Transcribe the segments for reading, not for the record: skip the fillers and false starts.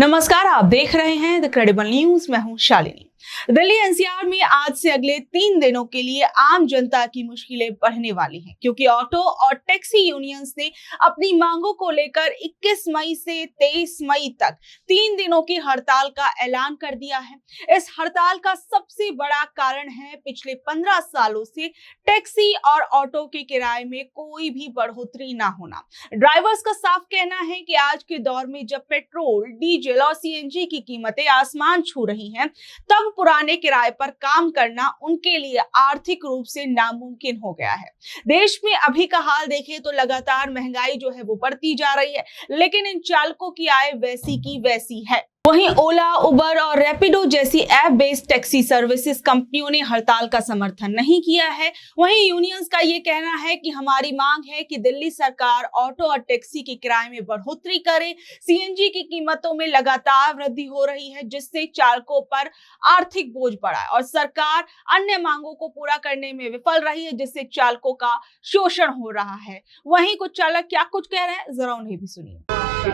नमस्कार, आप देख रहे हैं द क्रेडिबल न्यूज। मैं हूं शालिनी। दिल्ली एनसीआर में आज से अगले 3 दिनों के लिए आम जनता की मुश्किलें बढ़ने वाली हैं, क्योंकि ऑटो और टैक्सी यूनियंस ने अपनी मांगों को लेकर 21 मई से 23 मई तक 3 दिनों की हड़ताल का ऐलान कर दिया है। इस हड़ताल का सबसे बड़ा कारण है पिछले 15 सालों से टैक्सी और ऑटो के किराए में कोई भी बढ़ोतरी ना होना। ड्राइवर्स का साफ कहना है कि आज के दौर में जब पेट्रोल, डीजल और सीएनजी की कीमतें आसमान छू रही हैं, तब पुराने किराए पर काम करना उनके लिए आर्थिक रूप से नामुमकिन हो गया है। देश में अभी का हाल देखें तो लगातार महंगाई जो है वो बढ़ती जा रही है, लेकिन इन चालकों की आय वैसी की वैसी है। वहीं ओला, उबर और रैपिडो जैसी ऐप बेस्ड टैक्सी सर्विसेज कंपनियों ने हड़ताल का समर्थन नहीं किया है। वहीं यूनियंस का ये कहना है कि हमारी मांग है कि दिल्ली सरकार ऑटो और टैक्सी के किराए में बढ़ोतरी करे। सीएनजी की कीमतों में लगातार वृद्धि हो रही है, जिससे चालकों पर आर्थिक बोझ बढ़ा है और सरकार अन्य मांगों को पूरा करने में विफल रही है, जिससे चालकों का शोषण हो रहा है। वहीं कुछ चालक क्या कुछ कह रहे हैं, जरा उन्हें भी सुनिए।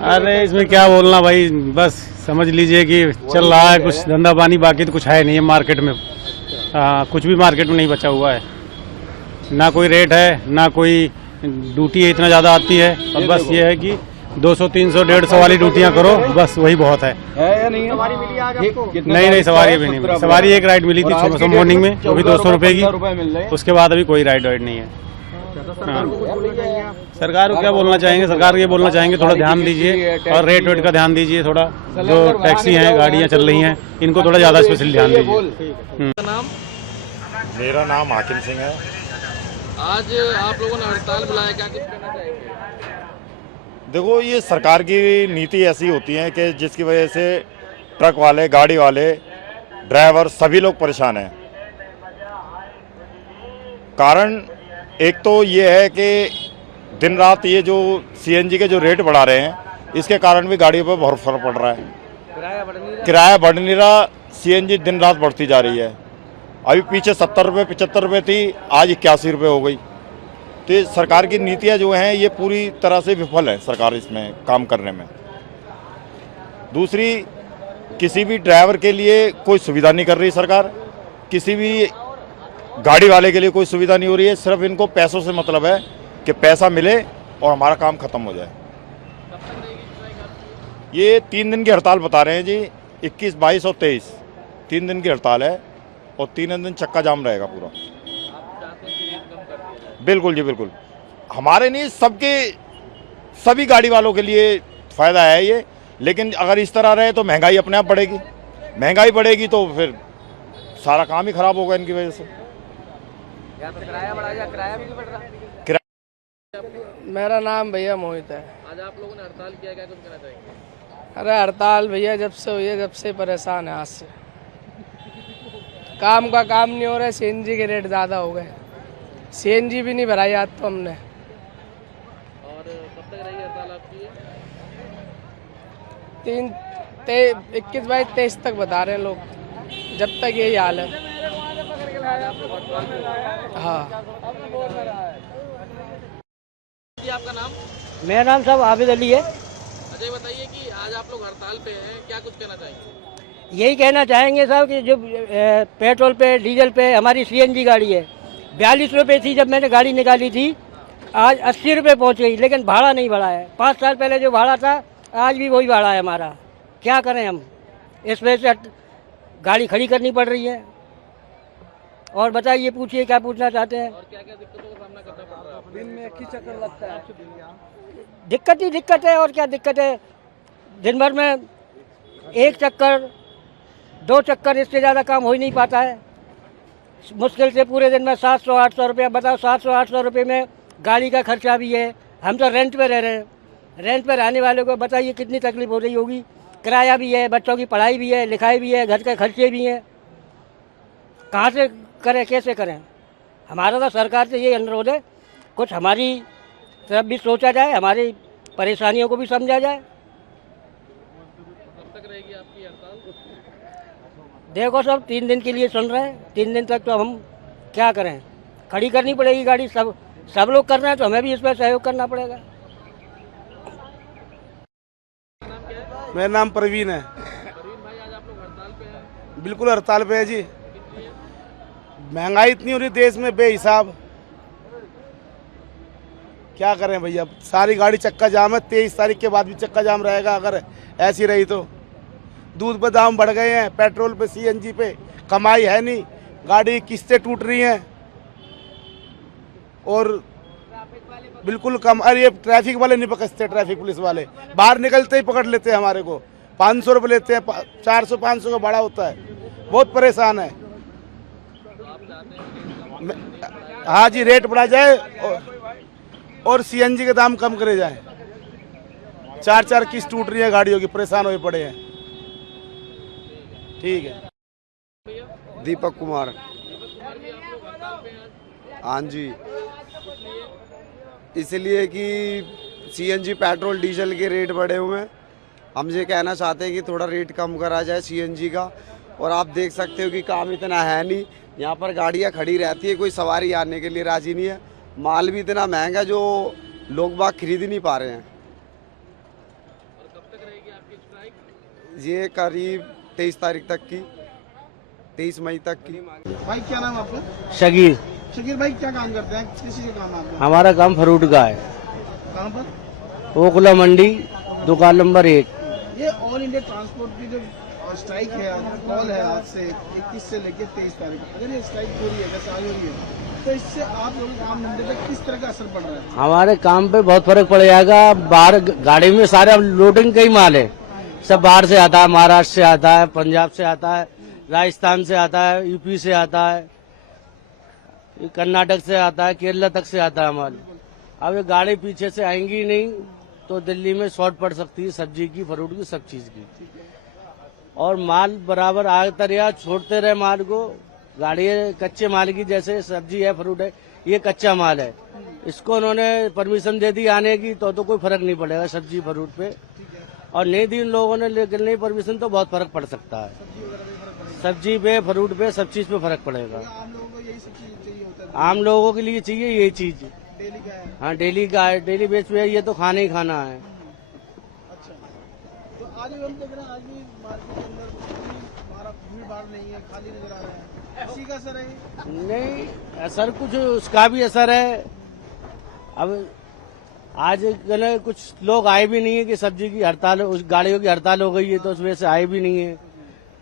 अरे इसमें क्या बोलना भाई, बस समझ लीजिए कि चल रहा है कुछ धंधा पानी, बाकी तो कुछ है नहीं है मार्केट में। कुछ भी मार्केट में नहीं बचा हुआ है, ना कोई रेट है ना कोई ड्यूटी इतना ज़्यादा आती है। अब बस ये है कि 200, 300, 150 वाली ड्यूटियाँ करो, बस वही बहुत है। या नहीं है? सवारी मिली आज आपको? नहीं, सवारी अभी नहीं मिली। सवारी एक राइड मिली थी सुबह मॉर्निंग में, वो भी 200 रुपये की। उसके बाद अभी कोई राइड वाइड नहीं है। सरकार को क्या बोलना चाहेंगे, सरकार ये बोलना चाहेंगे थोड़ा ध्यान दीजिए और रेट वेट का ध्यान दीजिए। थोड़ा जो टैक्सी हैं, गाड़ियाँ चल रही हैं, इनको थोड़ा ज़्यादा स्पेशल ध्यान दीजिए। मेरा नाम हाकिम सिंह है। आज आप लोगों ने हड़ताल बुलाया, क्या कुछ कहना चाहेंगे? देखो, ये सरकार की नीति ऐसी होती है कि जिसकी वजह से ट्रक वाले, गाड़ी वाले, ड्राइवर सभी लोग परेशान हैं। कारण एक तो ये है कि दिन रात ये जो सीएनजी के जो रेट बढ़ा रहे हैं, इसके कारण भी गाड़ियों पर बहुत फर्क पड़ रहा है। किराया बढ़ नहीं रहा, सीएनजी दिन रात बढ़ती जा रही है। अभी पीछे 70 रुपये 75 रुपये थी, आज 81 रुपये हो गई। तो ये सरकार की नीतियाँ जो हैं ये पूरी तरह से विफल है सरकार इसमें काम करने में। दूसरी, किसी भी ड्राइवर के लिए कोई सुविधा नहीं कर रही सरकार, किसी भी गाड़ी वाले के लिए कोई सुविधा नहीं हो रही है। सिर्फ इनको पैसों से मतलब है कि पैसा मिले और हमारा काम खत्म हो जाए। ये 3 दिन की हड़ताल बता रहे हैं जी, 21, 22 और 23 3 दिन की हड़ताल है और 3 दिन चक्का जाम रहेगा पूरा। बिल्कुल जी, बिल्कुल। हमारे नहीं, सबके, सभी गाड़ी वालों के लिए फ़ायदा है ये। लेकिन अगर इस तरह रहे तो महंगाई अपने आप बढ़ेगी। महंगाई बढ़ेगी तो फिर सारा काम ही खराब होगा इनकी वजह से। या तो किराया बढ़ा या किराया भी नहीं बढ़ रहा। मेरा नाम भैया मोहित है। आज आप लोगों ने हड़ताल किया, क्या कुछ कहना चाहेंगे? अरे हड़ताल भैया जब से हुई है, जब से परेशान है। आज से काम का काम नहीं हो रहा है, सीएनजी के रेट ज़्यादा हो गए। सीएनजी भी नहीं भराई आज तो हमने। और कब तक रही हड़ताल आपकी? 21, 22, 23 तक बता रहे हैं लोग, जब तक यही हाल है। हाँ। आपका नाम? मेरा नाम साहब आबिद अली है। अजय, बताइए कि आज आप लोग हड़ताल पे हैं, क्या कुछ कहना चाहेंगे? यही कहना चाहेंगे साहब कि जो पेट्रोल पे, डीजल पे हमारी सीएनजी गाड़ी है, 42 रुपये थी जब मैंने गाड़ी निकाली थी, आज 80 रुपये पहुँच गई, लेकिन भाड़ा नहीं बढ़ा है। 5 साल पहले जो भाड़ा था आज भी वही भाड़ा है हमारा। क्या करें हम, इस वजह से गाड़ी खड़ी करनी पड़ रही है। और बताइए, पूछिए क्या पूछना चाहते हैं। और क्या क्या दिक्कतों का सामना करना पड़ रहा है? दिन में एक ही चक्कर लगता है। दिक्कत ही दिक्कत है, और क्या दिक्कत है। दिन भर में 1 चक्कर 2 चक्कर, इससे ज़्यादा काम हो ही नहीं पाता है। मुश्किल से पूरे दिन में 700-800 रुपया। बताओ, 700-800 रुपये में गाड़ी का खर्चा भी है। हम तो रेंट पे रह रहे हैं, रेंट पे रहने वालों को बताइए कितनी तकलीफ हो रही होगी। किराया भी है, बच्चों की पढ़ाई भी है, लिखाई भी है, घर के खर्चे भी हैं। कहाँ से करें, कैसे करें। हमारा तो सरकार से ये अनुरोध है, कुछ हमारी तरफ भी सोचा जाए, हमारी परेशानियों को भी समझा जाए। कब तक रहेगी आपकी हड़ताल? देखो सब 3 दिन के लिए सुन रहे हैं। 3 दिन तक तो हम क्या करें, खड़ी करनी पड़ेगी गाड़ी। सब लोग कर रहे हैं तो हमें भी इसमें सहयोग करना पड़ेगा। मेरा नाम प्रवीण है। प्रवीण भाई, आज आप लोग हड़ताल पे हैं, बिल्कुल हड़ताल पे है जी। महंगाई इतनी हो रही देश में बेहिसाब, क्या करें भैया। सारी गाड़ी चक्का जाम है, 23 तारीख के बाद भी चक्का जाम रहेगा अगर ऐसी रही तो। दूध पे दाम बढ़ गए हैं, पेट्रोल पे, सीएनजी पे कमाई है नहीं, गाड़ी की किस्तें टूट रही हैं और बिल्कुल कम। अरे ये ट्रैफिक वाले नहीं पकड़ते, ट्रैफिक पुलिस वाले बाहर निकलते ही पकड़ लेते हैं हमारे को। 500 रुपये लेते हैं, 400-500 का भाड़ा होता है। बहुत परेशान है। हाँ जी, रेट बढ़ा जाए और सीएनजी के दाम कम करे जाए। 4-4 किस्त टूट रही है गाड़ियों की, परेशान हुए पड़े हैं। ठीक है। दीपक कुमार। हाँ जी, इसलिए कि सीएनजी पेट्रोल डीजल के रेट बढ़े हुए हैं। हम ये कहना चाहते हैं कि थोड़ा रेट कम करा जाए सीएनजी का। और आप देख सकते हो कि काम इतना है नहीं, यहाँ पर गाड़ियाँ खड़ी रहती है, कोई सवारी आने के लिए राजी नहीं है। माल भी इतना महंगा जो लोग बाग खरीद नहीं पा रहे हैं। और कब तक रहेगी आपकी स्ट्राइक? ये करीब 23 तारीख तक की, 23 मई तक की। भाई क्या नाम आपका? शकीर। शकीर भाई, क्या काम करते हैं? किस चीज़ का काम है आपका? हमारा काम फ्रूट का है। कहाँ पर? ओखला मंडी, दुकान नंबर 1। ये ऑल इंडिया ट्रांसपोर्ट की जो स्ट्राइक है, कॉल है आज से 21 से लेकर 23 तारीख, अगर ये स्ट्राइक हो रही है, जैसे आज हो रही है, तो इससे आप लोगों के काम धंधे पर किस तरह का असर पड़ रहा है? हमारे काम पे बहुत फर्क पड़ जाएगा। बाहर गाड़ी में सारा लोडिंग का ही माल है, सब बाहर से आता है, महाराष्ट्र से आता है, पंजाब से आता है, राजस्थान से आता है, यूपी से आता है, कर्नाटक से आता है, केरला तक से आता है माल। अब ये गाड़ी पीछे से आएंगी नहीं तो दिल्ली में शॉर्ट पड़ सकती है, सब्जी की, फ्रूट की, सब चीज की। और माल बराबर आता रहा, छोड़ते रहे माल को। गाड़ी कच्चे माल की, जैसे सब्जी है, फ्रूट है, ये कच्चा माल है, इसको उन्होंने परमिशन दे दी आने की, तो कोई फर्क नहीं पड़ेगा सब्जी फ्रूट पे। और नहीं दी उन लोगों ने, लेकिन नहीं परमिशन, तो बहुत फर्क पड़ सकता है। सब्जी पे, फ्रूट पे, सब चीज पे फर्क पड़ेगा। आम लोगों को यही सब चीज़ चाहिए होता है, आम लोगों के लिए चाहिए ये चीज। डेली का है। हाँ, डेली का है, डेली बेस पे है, ये तो खाना ही खाना है। अच्छा, तो आज भी हम देख रहे हैं, आज भी मार्केट के अंदर भीड़ भाड़ नहीं है, खाली नजर आ रहा है, इसी का असर है? नहीं, असर कुछ उसका भी असर है। अब आज कल कुछ लोग आए भी नहीं है कि सब्जी की हड़ताल, उस गाड़ियों की हड़ताल हो गई है, तो उस वजह से आए भी नहीं है।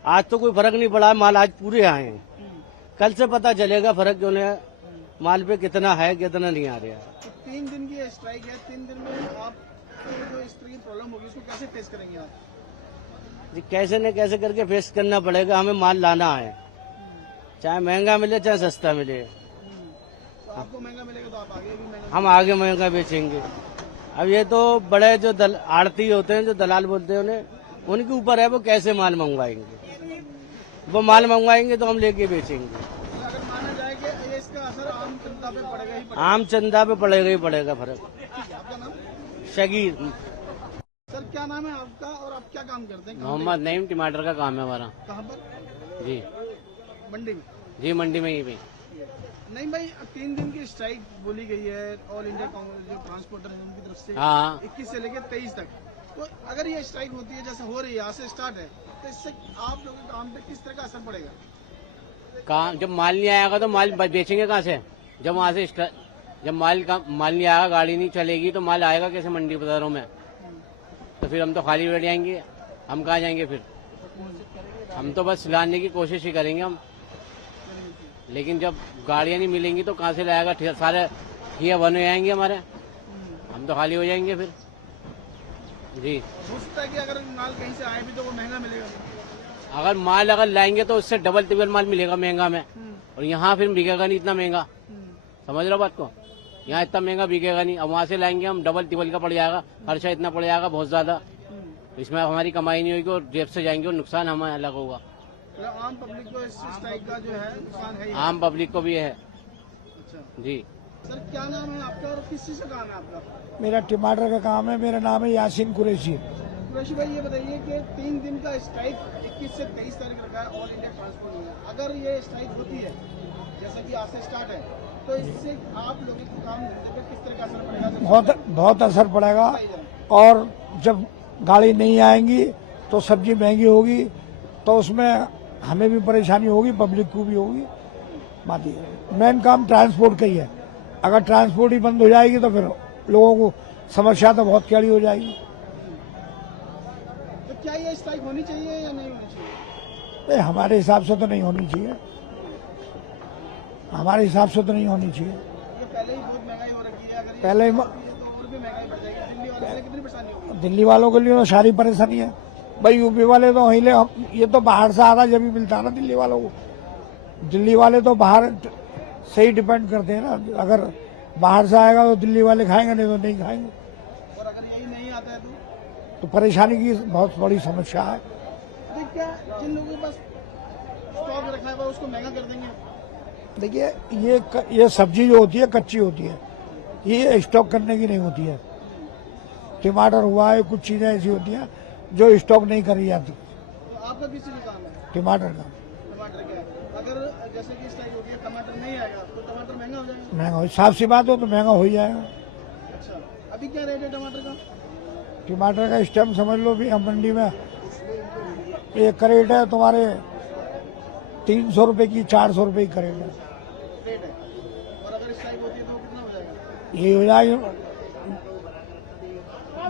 आज तो कोई फर्क नहीं पड़ा, माल आज पूरे आए हैं। कल से पता चलेगा फर्क जो है, माल पे कितना है, कितना नहीं आ रहा। तो 3 दिन की स्ट्राइक है, 3 दिन में आप जो इस तरह की प्रॉब्लम होगी उसको कैसे फेस करेंगे आप? जी, कैसे न कैसे करके फेस करना पड़ेगा, हमें माल लाना है, चाहे महंगा मिले चाहे सस्ता मिले। तो आपको महंगा मिलेगा तो आप आगे भी महंगा, हम आगे महंगा बेचेंगे। अब ये तो बड़े जो आड़ती होते हैं, जो दलाल बोलते हैं, उनके ऊपर है वो कैसे माल मंगवाएंगे। वो माल मंगवाएंगे तो हम लेके बेचेंगे। तो अगर माना जाए कि इसका असर आम जनता पे पड़ेगा ही पड़ेगा। आम चंदा पे पड़ेगा ही पड़ेगा फर्क। आपका नाम? शकीर। सर क्या नाम है आपका और आप क्या काम करते हैं? मोहम्मद नईम, टमाटर का काम है हमारा। कहाँ पर? जी मंडी में? जी, मंडी में ही भी। नहीं भाई, 3 दिन की स्ट्राइक बोली गई है ऑल इंडिया कांग्रेस जो ट्रांसपोर्टर है उनकी तरफ से, हाँ। 21 से लेकर 23 तक। तो अगर ये स्ट्राइक होती है, जैसे हो रही है, यहाँ से स्टार्ट है, तो इससे आप लोगों के काम पे किस तरह का असर पड़ेगा? काम जब माल नहीं आएगा तो माल बेचेंगे कहाँ से? जब वहाँ से जब माल नहीं आएगा, गाड़ी नहीं चलेगी, तो माल आएगा कैसे मंडी बाजारों में? तो फिर हम तो खाली बैठ जाएंगे, हम कहाँ जाएंगे फिर? हम तो बस लाने की कोशिश ही करेंगे हम, लेकिन जब गाड़ियाँ नहीं मिलेंगी तो कहाँ से लाएगा? सारे ठिया बन हो जाएंगे हमारे, हम तो खाली हो जाएंगे फिर। जी, हो सकता है कि अगर माल कहीं से आए भी तो वो महंगा मिलेगा। अगर माल लाएंगे तो उससे डबल टिबल माल मिलेगा महंगा में, और यहाँ फिर बिकेगा नहीं इतना महंगा। समझ रहे हो बात को? यहाँ इतना महंगा बिकेगा नहीं, अब वहाँ से लाएंगे हम, डबल टिबल का पड़ जाएगा, खर्चा इतना पड़ जाएगा बहुत ज्यादा। इसमें हमारी कमाई नहीं होगी और जेब से जाएंगे और नुकसान हमें अलग होगा। आम पब्लिक को इस स्ट्राइक का जो है नुकसान है ही। आम पब्लिक को भी है। अच्छा जी, सर, क्या नाम है आपका और किस चीज का काम है आपका? मेरा टमाटर का काम है। मेरा नाम है यासीन कुरैशी। कुरैशी भाई, ये बताइए कि 3 दिन का स्ट्राइक 21 से 23 तारीख रखा है ऑल इंडिया ट्रांसपोर्ट में। अगर ये स्ट्राइक होती है, जैसा कि आज से स्टार्ट है, तो इससे आप लोगों के काम धंधे पे किस तरह का असर पड़ेगा? बहुत असर पड़ेगा। और जब गाड़ी नहीं आएंगी तो सब्जी महंगी होगी, तो उसमें हमें भी परेशानी होगी, पब्लिक को भी होगी। बात ये है, मेन काम ट्रांसपोर्ट का ही है। अगर ट्रांसपोर्ट ही बंद हो जाएगी तो फिर लोगों को समस्या तो बहुत कड़ी हो जाएगी। तो क्या ये स्ट्राइक होनी चाहिए या नहीं होनी चाहिए? नहीं, हमारे हिसाब से तो नहीं होनी चाहिए, हमारे हिसाब से तो नहीं होनी चाहिए। ये पहले ही बहुत महंगाई हो रखी है, अगर ये पहले ही तो और भी महंगाई बढ़ जाएगी। दिल्ली वालों के लिए कितनी परेशानी होगी? दिल्ली वालों के लिए तो सारी परेशानी है भाई। यूपी वाले तो हिले, ये तो बाहर से आ रहा जब भी मिलता है ना दिल्ली वालों को। दिल्ली वाले तो बाहर से ही डिपेंड करते हैं ना। अगर बाहर से आएगा तो दिल्ली वाले खाएंगे, नहीं तो नहीं खाएंगे। और अगर यही नहीं आता है तो परेशानी की बहुत बड़ी समस्या है। तो क्या जिन लोगों के पास स्टॉक रखा है वो उसको महंगा कर देंगे? देखिए ये सब्जी जो होती है कच्ची होती है, ये स्टॉक करने की नहीं होती है। टमाटर हुआ है, कुछ चीजें ऐसी होती हैं जो स्टॉक नहीं करी जाती। तो आपका किस चीज का काम है? टमाटर का। टमाटर क्या है? अगर जैसे कि स्ट्राइक होगी, टमाटर नहीं आएगा तो टमाटर महंगा हो जाएगा। महंगा हो, साफ सी बात हो तो महंगा हो ही जाएगा। अच्छा, अभी क्या रेट है टमाटर का? टमाटर का इस टाइम समझ लो भी हम मंडी में एक करेट है तुम्हारे 300 रुपए की, 400 रुपए की करेट है। रेट है। और अगर स्ट्राइक होती है तो कितना हो जाएगा? ये हो जाएगा,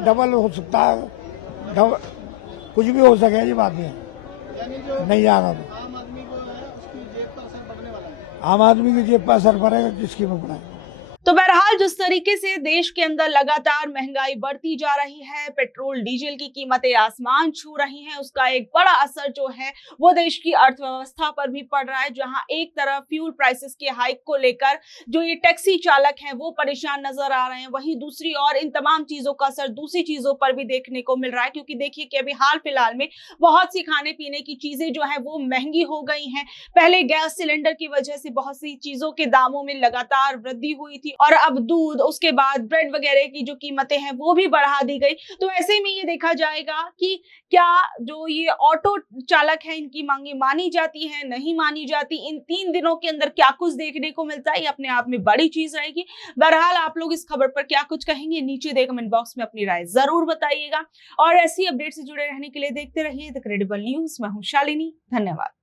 डबल हो सकता है, कुछ भी हो सके, ये बात नहीं है। यानी जो नहीं जाएगा तो आम आदमी को है उसकी जेब पर असर पड़ने वाला है। आम आदमी की जेब पर असर पड़ेगा, किसकी में पड़ेगा। तो बहरहाल जिस तरीके से देश के अंदर लगातार महंगाई बढ़ती जा रही है, पेट्रोल डीजल की कीमतें आसमान छू रही हैं, उसका एक बड़ा असर जो है वो देश की अर्थव्यवस्था पर भी पड़ रहा है। जहां एक तरफ फ्यूल प्राइसेस के हाइक को लेकर जो ये टैक्सी चालक हैं वो परेशान नजर आ रहे हैं, वहीं दूसरी ओर इन तमाम चीजों का असर दूसरी चीजों पर भी देखने को मिल रहा है। क्योंकि देखिए कि अभी हाल फिलहाल में बहुत सी खाने पीने की चीजें जो है वो महंगी हो गई हैं। पहले गैस सिलेंडर की वजह से बहुत सी चीजों के दामों में लगातार वृद्धि हुई थी, और अब दूध, उसके बाद ब्रेड वगैरह की जो कीमतें हैं वो भी बढ़ा दी गई। तो ऐसे में ये देखा जाएगा कि क्या जो ये ऑटो चालक है इनकी मांगे मानी जाती है, नहीं मानी जाती, इन 3 दिनों के अंदर क्या कुछ देखने को मिलता है, ये अपने आप में बड़ी चीज रहेगी। बहरहाल आप लोग इस खबर पर क्या कुछ कहेंगे, नीचे दे कमेंट बॉक्स में अपनी राय जरूर बताइएगा। और ऐसी अपडेट से जुड़े रहने के लिए देखते रहिए द क्रेडिबल न्यूज। मैं हूं शालिनी, धन्यवाद।